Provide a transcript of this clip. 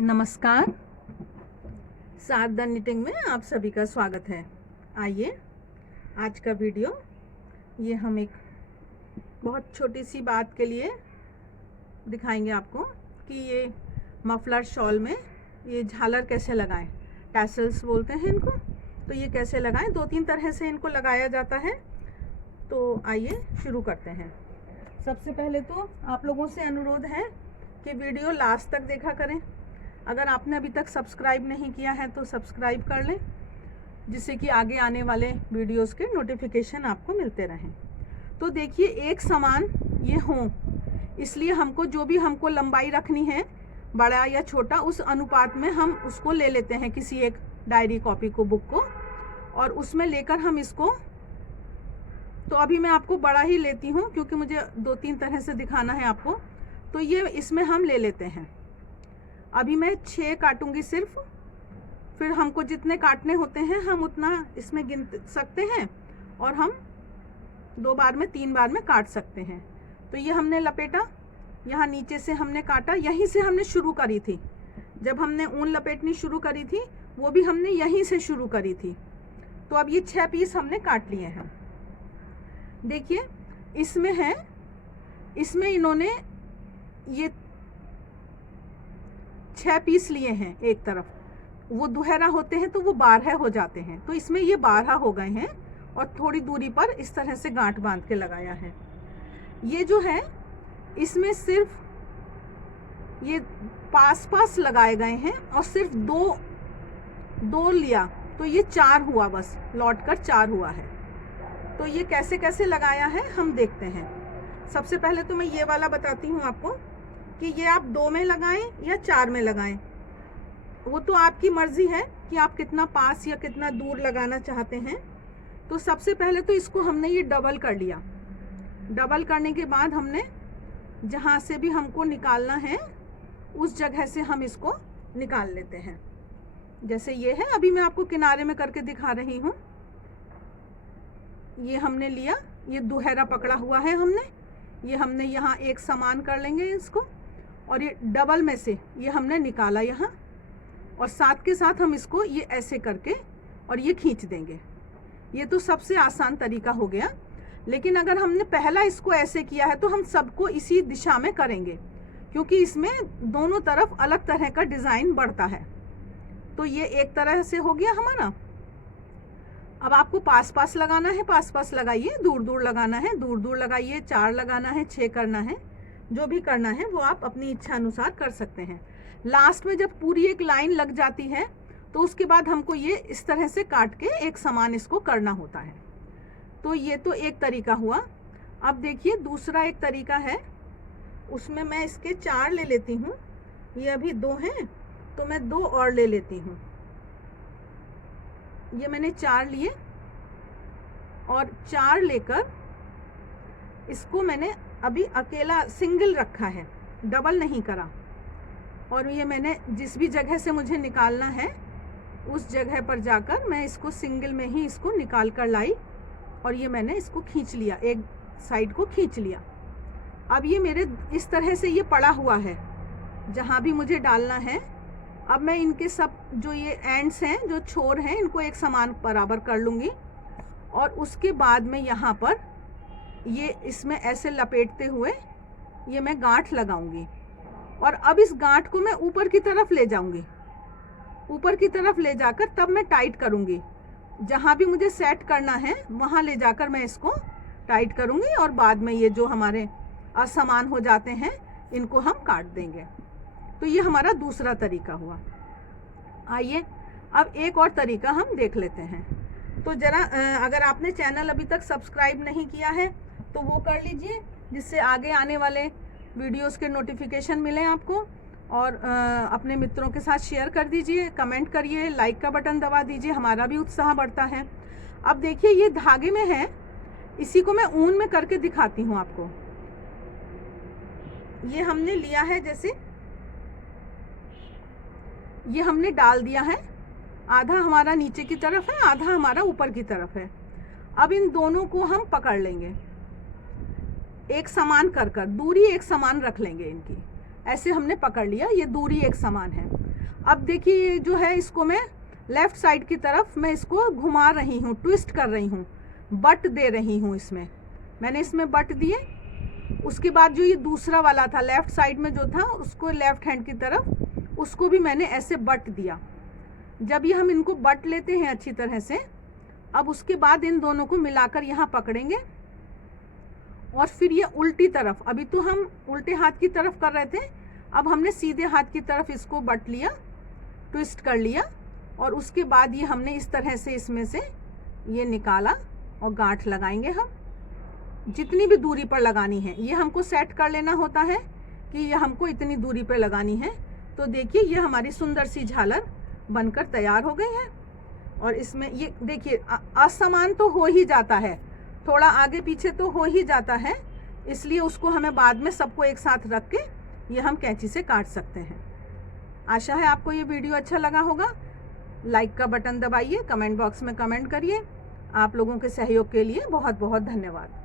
नमस्कार। शारदा निटिंग में आप सभी का स्वागत है। आइए आज का वीडियो ये हम एक बहुत छोटी सी बात के लिए दिखाएंगे आपको कि ये मफलर शॉल में ये झालर कैसे लगाएं। टैसल्स बोलते हैं इनको। तो ये कैसे लगाएं, दो तीन तरह से इनको लगाया जाता है। तो आइए शुरू करते हैं। सबसे पहले तो आप लोगों से अनुरोध है कि वीडियो लास्ट तक देखा करें। अगर आपने अभी तक सब्सक्राइब नहीं किया है तो सब्सक्राइब कर लें, जिससे कि आगे आने वाले वीडियोस के नोटिफिकेशन आपको मिलते रहें। तो देखिए, एक समान ये हों, इसलिए हमको जो भी हमको लंबाई रखनी है, बड़ा या छोटा, उस अनुपात में हम उसको ले लेते हैं किसी एक डायरी कॉपी को, बुक को, और उसमें लेकर हम इसको, तो अभी मैं आपको बड़ा ही लेती हूँ क्योंकि मुझे दो तीन तरह से दिखाना है आपको। तो ये इसमें हम ले लेते हैं। अभी मैं 6 काटूंगी सिर्फ, फिर हमको जितने काटने होते हैं हम उतना इसमें गिन सकते हैं, और हम 2 बार में 3 बार में काट सकते हैं। तो ये हमने लपेटा, यहाँ नीचे से हमने काटा, यहीं से हमने शुरू करी थी। जब हमने ऊन लपेटनी शुरू करी थी वो भी हमने यहीं से शुरू करी थी। तो अब ये 6 पीस हमने काट लिए हैं। देखिए इसमें है, इसमें इन्होंने ये 6 पीस लिए हैं एक तरफ, वो दुहरा होते हैं तो वो 12 हो जाते हैं। तो इसमें ये 12 हो गए हैं, और थोड़ी दूरी पर इस तरह से गांठ बांध के लगाया है। ये जो है इसमें सिर्फ ये पास पास लगाए गए हैं, और सिर्फ दो लिया तो ये 4 हुआ, बस लौट कर 4 हुआ है। तो ये कैसे कैसे लगाया है हम देखते हैं। सबसे पहले तो मैं ये वाला बताती हूँ आपको कि ये आप 2 में लगाएं या 4 में लगाएं, वो तो आपकी मर्जी है कि आप कितना पास या कितना दूर लगाना चाहते हैं। तो सबसे पहले तो इसको हमने ये डबल कर लिया। डबल करने के बाद हमने जहाँ से भी हमको निकालना है उस जगह से हम इसको निकाल लेते हैं। जैसे ये है, अभी मैं आपको किनारे में करके दिखा रही हूँ। ये हमने लिया, ये दुहरा पकड़ा हुआ है हमने, ये हमने यहाँ एक समान कर लेंगे इसको, और ये डबल में से ये हमने निकाला यहाँ, और साथ के साथ हम इसको ये ऐसे करके और ये खींच देंगे। ये तो सबसे आसान तरीका हो गया। लेकिन अगर हमने पहला इसको ऐसे किया है तो हम सबको इसी दिशा में करेंगे, क्योंकि इसमें दोनों तरफ अलग तरह का डिज़ाइन बढ़ता है। तो ये एक तरह से हो गया हमारा। अब आपको पास पास लगाना है, पास पास लगाइए, दूर दूर लगाना है, दूर दूर लगाइए, 4 लगाना है, 6 करना है, जो भी करना है वो आप अपनी इच्छा अनुसार कर सकते हैं। लास्ट में जब पूरी एक लाइन लग जाती है तो उसके बाद हमको ये इस तरह से काट के एक समान इसको करना होता है। तो ये तो एक तरीका हुआ। अब देखिए दूसरा एक तरीका है, उसमें मैं इसके 4 ले लेती हूँ। ये अभी 2 हैं तो मैं 2 और ले लेती हूँ। ये मैंने 4 लिए, और 4 लेकर इसको मैंने अभी अकेला सिंगल रखा है, डबल नहीं करा। और ये मैंने जिस भी जगह से मुझे निकालना है उस जगह पर जाकर मैं इसको सिंगल में ही इसको निकाल कर लाई, और ये मैंने इसको खींच लिया, एक साइड को खींच लिया। अब ये मेरे इस तरह से ये पड़ा हुआ है जहाँ भी मुझे डालना है। अब मैं इनके सब जो ये एंड्स हैं, जो छोर हैं, इनको एक समान बराबर कर लूँगी, और उसके बाद में यहाँ पर ये इसमें ऐसे लपेटते हुए ये मैं गांठ लगाऊंगी। और अब इस गांठ को मैं ऊपर की तरफ ले जाऊंगी, ऊपर की तरफ ले जाकर तब मैं टाइट करूंगी। जहाँ भी मुझे सेट करना है वहाँ ले जाकर मैं इसको टाइट करूंगी, और बाद में ये जो हमारे असमान हो जाते हैं इनको हम काट देंगे। तो ये हमारा दूसरा तरीका हुआ। आइए अब एक और तरीका हम देख लेते हैं। तो ज़रा अगर आपने चैनल अभी तक सब्सक्राइब नहीं किया है तो वो कर लीजिए, जिससे आगे आने वाले वीडियोस के नोटिफिकेशन मिलें आपको। और अपने मित्रों के साथ शेयर कर दीजिए, कमेंट करिए, लाइक का बटन दबा दीजिए, हमारा भी उत्साह बढ़ता है। अब देखिए ये धागे में है, इसी को मैं ऊन में करके दिखाती हूँ आपको। ये हमने लिया है, जैसे ये हमने डाल दिया है, आधा हमारा नीचे की तरफ है, आधा हमारा ऊपर की तरफ है। अब इन दोनों को हम पकड़ लेंगे, एक समान कर दूरी एक समान रख लेंगे इनकी। ऐसे हमने पकड़ लिया, ये दूरी एक समान है। अब देखिए जो है इसको मैं लेफ्ट साइड की तरफ मैं इसको घुमा रही हूँ, ट्विस्ट कर रही हूँ, बट दे रही हूँ। इसमें मैंने इसमें बट दिए। उसके बाद जो ये दूसरा वाला था लेफ्ट साइड में जो था उसको लेफ्ट हैंड की तरफ उसको भी मैंने ऐसे बट दिया। जब ये हम इनको बट लेते हैं अच्छी तरह से, अब उसके बाद इन दोनों को मिलाकर यहाँ पकड़ेंगे और फिर ये उल्टी तरफ, अभी तो हम उल्टे हाथ की तरफ कर रहे थे, अब हमने सीधे हाथ की तरफ इसको बट लिया, ट्विस्ट कर लिया और उसके बाद ये हमने इस तरह से इसमें से ये निकाला और गांठ लगाएंगे हम जितनी भी दूरी पर लगानी है। ये हमको सेट कर लेना होता है कि ये हमको इतनी दूरी पर लगानी है। तो देखिए ये हमारी सुंदर सी झालर बनकर तैयार हो गई है। और इसमें ये देखिए असमान तो हो ही जाता है, थोड़ा आगे पीछे तो हो ही जाता है, इसलिए उसको हमें बाद में सबको एक साथ रख के ये हम कैंची से काट सकते हैं। आशा है आपको ये वीडियो अच्छा लगा होगा। लाइक का बटन दबाइए, कमेंट बॉक्स में कमेंट करिए। आप लोगों के सहयोग के लिए बहुत बहुत धन्यवाद।